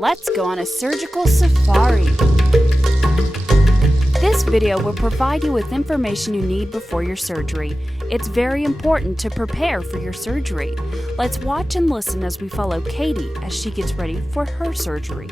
Let's go on a surgical safari. This video will provide you with information you need before your surgery. It's very important to prepare for your surgery. Let's watch and listen as we follow Katie as she gets ready for her surgery.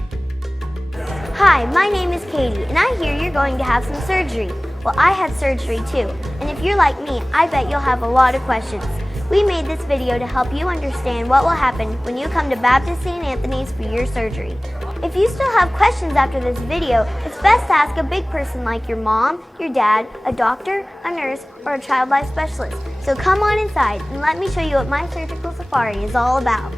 Hi, my name is Katie, and I hear you're going to have some surgery. Well, I had surgery too, and if you're like me, I bet you'll have a lot of questions. We made this video to help you understand what will happen when you come to Baptist St. Anthony's for your surgery. If you still have questions after this video, it's best to ask a big person like your mom, your dad, a doctor, a nurse, or a child life specialist. So come on inside and let me show you what my surgical safari is all about.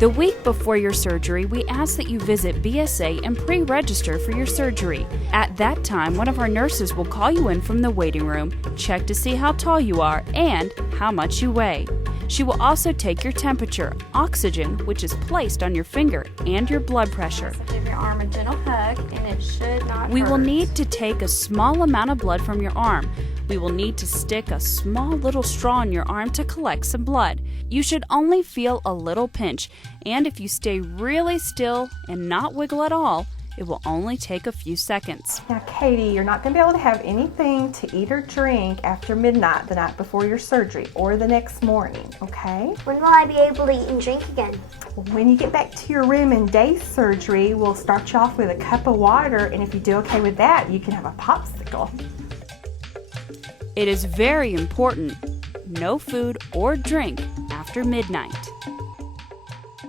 The week before your surgery, we ask that you visit BSA and pre-register for your surgery. At that time, one of our nurses will call you in from the waiting room, check to see how tall you are and how much you weigh. She will also take your temperature, oxygen, which is placed on your finger, and your blood pressure. So give your arm a gentle hug, and it should not We hurt. will need to take a small amount of blood from your arm. We will need to stick a small little straw in your arm to collect some blood. You should only feel a little pinch, and if you stay really still and not wiggle at all, it will only take a few seconds. Now, Katie, you're not going to be able to have anything to eat or drink after midnight the night before your surgery or the next morning, okay? When will I be able to eat and drink again? When you get back to your room in day surgery, we'll start you off with a cup of water, and if you do okay with that, you can have a popsicle. It is very important, no food or drink after midnight.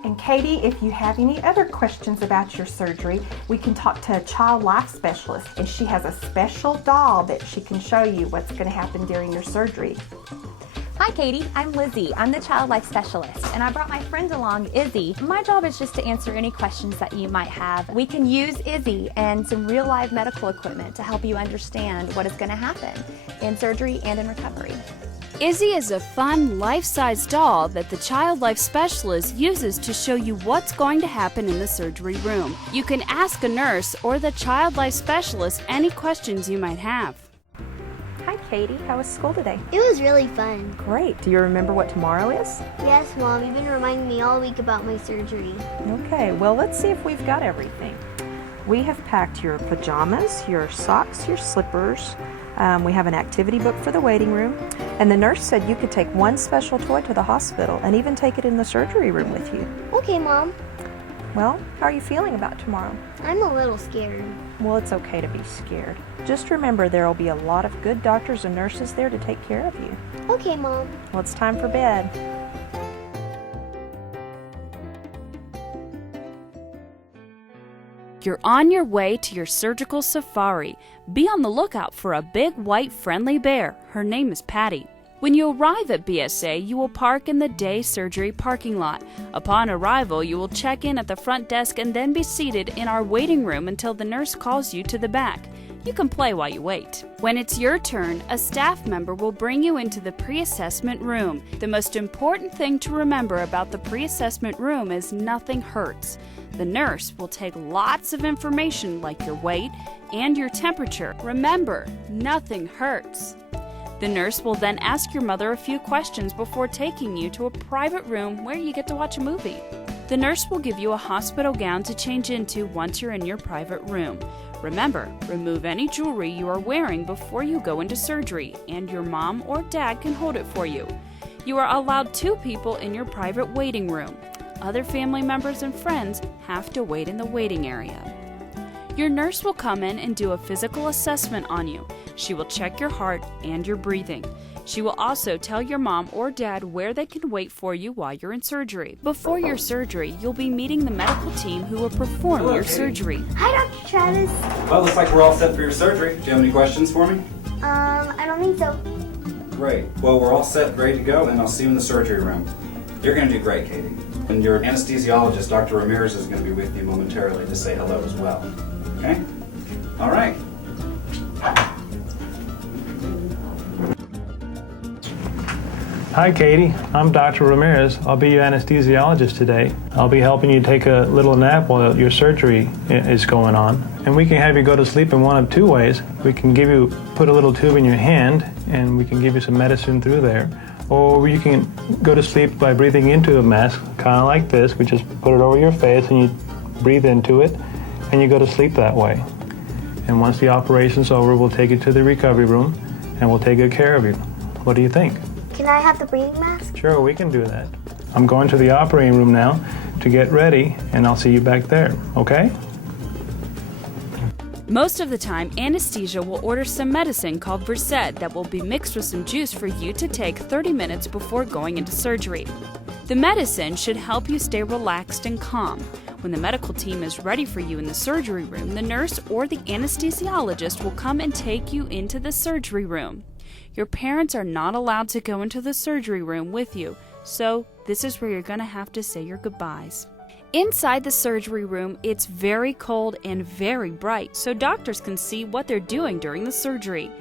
And Katie, if you have any other questions about your surgery, we can talk to a child life specialist, and she has a special doll that she can show you what's going to happen during your surgery. Hi Katie, I'm Lizzie. I'm the Child Life Specialist, and I brought my friend along, Izzy. My job is just to answer any questions that you might have. We can use Izzy and some real live medical equipment to help you understand what is going to happen in surgery and in recovery. Izzy is a fun, life-size doll that the Child Life Specialist uses to show you what's going to happen in the surgery room. You can ask a nurse or the Child Life Specialist any questions you might have. Hi Katie, how was school today? It was really fun. Great. Do you remember what tomorrow is? Yes, Mom, you've been reminding me all week about my surgery. Okay, well let's see if we've got everything. We have packed your pajamas, your socks, your slippers. We have an activity book for the waiting room. And the nurse said you could take one special toy to the hospital and even take it in the surgery room with you. Okay, Mom. Well, how are you feeling about tomorrow? I'm a little scared. Well, it's okay to be scared. Just remember there will be a lot of good doctors and nurses there to take care of you. Okay, Mom. Well, it's time for bed. You're on your way to your surgical safari. Be on the lookout for a big, white, friendly bear. Her name is Patty. When you arrive at BSA, you will park in the day surgery parking lot. Upon arrival, you will check in at the front desk and then be seated in our waiting room until the nurse calls you to the back. You can play while you wait. When it's your turn, a staff member will bring you into the pre-assessment room. The most important thing to remember about the pre-assessment room is nothing hurts. The nurse will take lots of information like your weight and your temperature. Remember, nothing hurts. The nurse will then ask your mother a few questions before taking you to a private room where you get to watch a movie. The nurse will give you a hospital gown to change into once you're in your private room. Remember, remove any jewelry you are wearing before you go into surgery, and your mom or dad can hold it for you. You are allowed 2 people in your private waiting room. Other family members and friends have to wait in the waiting area. Your nurse will come in and do a physical assessment on you. She will check your heart and your breathing. She will also tell your mom or dad where they can wait for you while you're in surgery. Before your surgery, you'll be meeting the medical team who will perform your surgery. Hi, Dr. Travis. Well, looks like we're all set for your surgery. Do you have any questions for me? I don't think so. Great. Well, we're all set, ready to go, and I'll see you in the surgery room. You're going to do great, Katie. And your anesthesiologist, Dr. Ramirez, is going to be with you momentarily to say hello as well. Okay? All right. Hi Katie, I'm Dr. Ramirez. I'll be your anesthesiologist today. I'll be helping you take a little nap while your surgery is going on. And we can have you go to sleep in one of 2 ways. We can put a little tube in your hand and we can give you some medicine through there. Or you can go to sleep by breathing into a mask, kind of like this. We just put it over your face and you breathe into it, and you go to sleep that way. And once the operation's over, we'll take you to the recovery room, and we'll take good care of you. What do you think? Can I have the breathing mask? Sure, we can do that. I'm going to the operating room now to get ready, and I'll see you back there, okay? Most of the time, anesthesia will order some medicine called Versed that will be mixed with some juice for you to take 30 minutes before going into surgery. The medicine should help you stay relaxed and calm. When the medical team is ready for you in the surgery room, the nurse or the anesthesiologist will come and take you into the surgery room. Your parents are not allowed to go into the surgery room with you, so this is where you're going to have to say your goodbyes. Inside the surgery room, it's very cold and very bright, so doctors can see what they're doing during the surgery.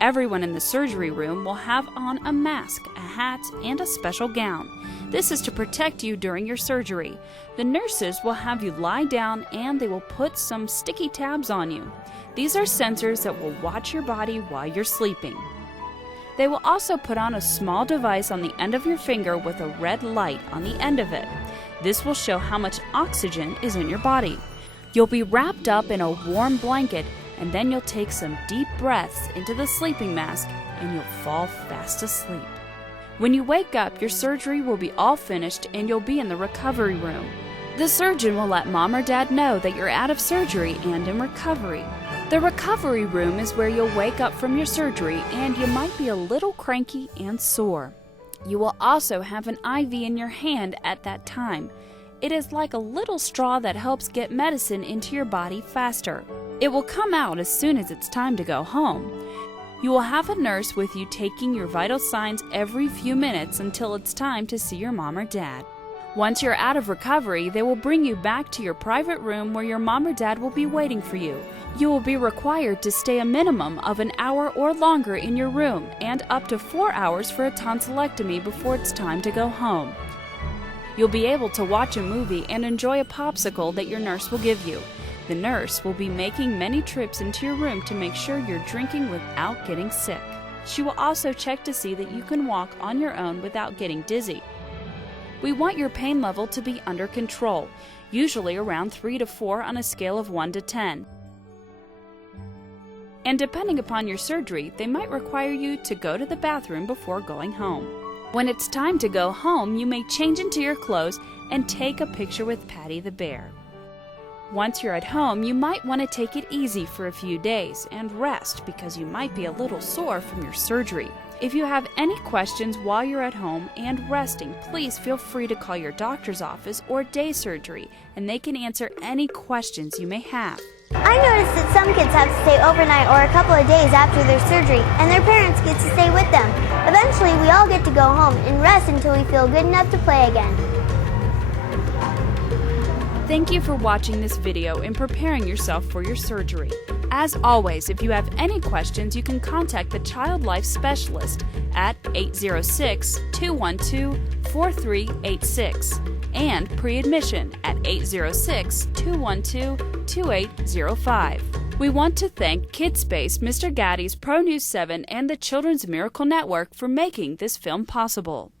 Everyone in the surgery room will have on a mask, a hat, and a special gown. This is to protect you during your surgery. The nurses will have you lie down and they will put some sticky tabs on you. These are sensors that will watch your body while you're sleeping. They will also put on a small device on the end of your finger with a red light on the end of it. This will show how much oxygen is in your body. You'll be wrapped up in a warm blanket, and then you'll take some deep breaths into the sleeping mask and you'll fall fast asleep. When you wake up, your surgery will be all finished and you'll be in the recovery room. The surgeon will let mom or dad know that you're out of surgery and in recovery. The recovery room is where you'll wake up from your surgery and you might be a little cranky and sore. You will also have an IV in your hand at that time. It is like a little straw that helps get medicine into your body faster. It will come out as soon as it's time to go home. You will have a nurse with you taking your vital signs every few minutes until it's time to see your mom or dad. Once you're out of recovery, they will bring you back to your private room where your mom or dad will be waiting for you. You will be required to stay a minimum of an hour or longer in your room and up to 4 hours for a tonsillectomy before it's time to go home. You'll be able to watch a movie and enjoy a popsicle that your nurse will give you. The nurse will be making many trips into your room to make sure you're drinking without getting sick. She will also check to see that you can walk on your own without getting dizzy. We want your pain level to be under control, usually around 3 to 4 on a scale of 1 to 10. And depending upon your surgery, they might require you to go to the bathroom before going home. When it's time to go home, you may change into your clothes and take a picture with Patty the bear. Once you're at home, you might want to take it easy for a few days and rest because you might be a little sore from your surgery. If you have any questions while you're at home and resting, please feel free to call your doctor's office or day surgery, and they can answer any questions you may have. I noticed that some kids have to stay overnight or a couple of days after their surgery, and their parents get to stay with them. Eventually, we all get to go home and rest until we feel good enough to play again. Thank you for watching this video and preparing yourself for your surgery. As always, if you have any questions, you can contact the Child Life Specialist at 806-212-4386 and pre-admission at 806-212-2805. We want to thank KidSpace, Mr. Gaddy's Pro News 7, and the Children's Miracle Network for making this film possible.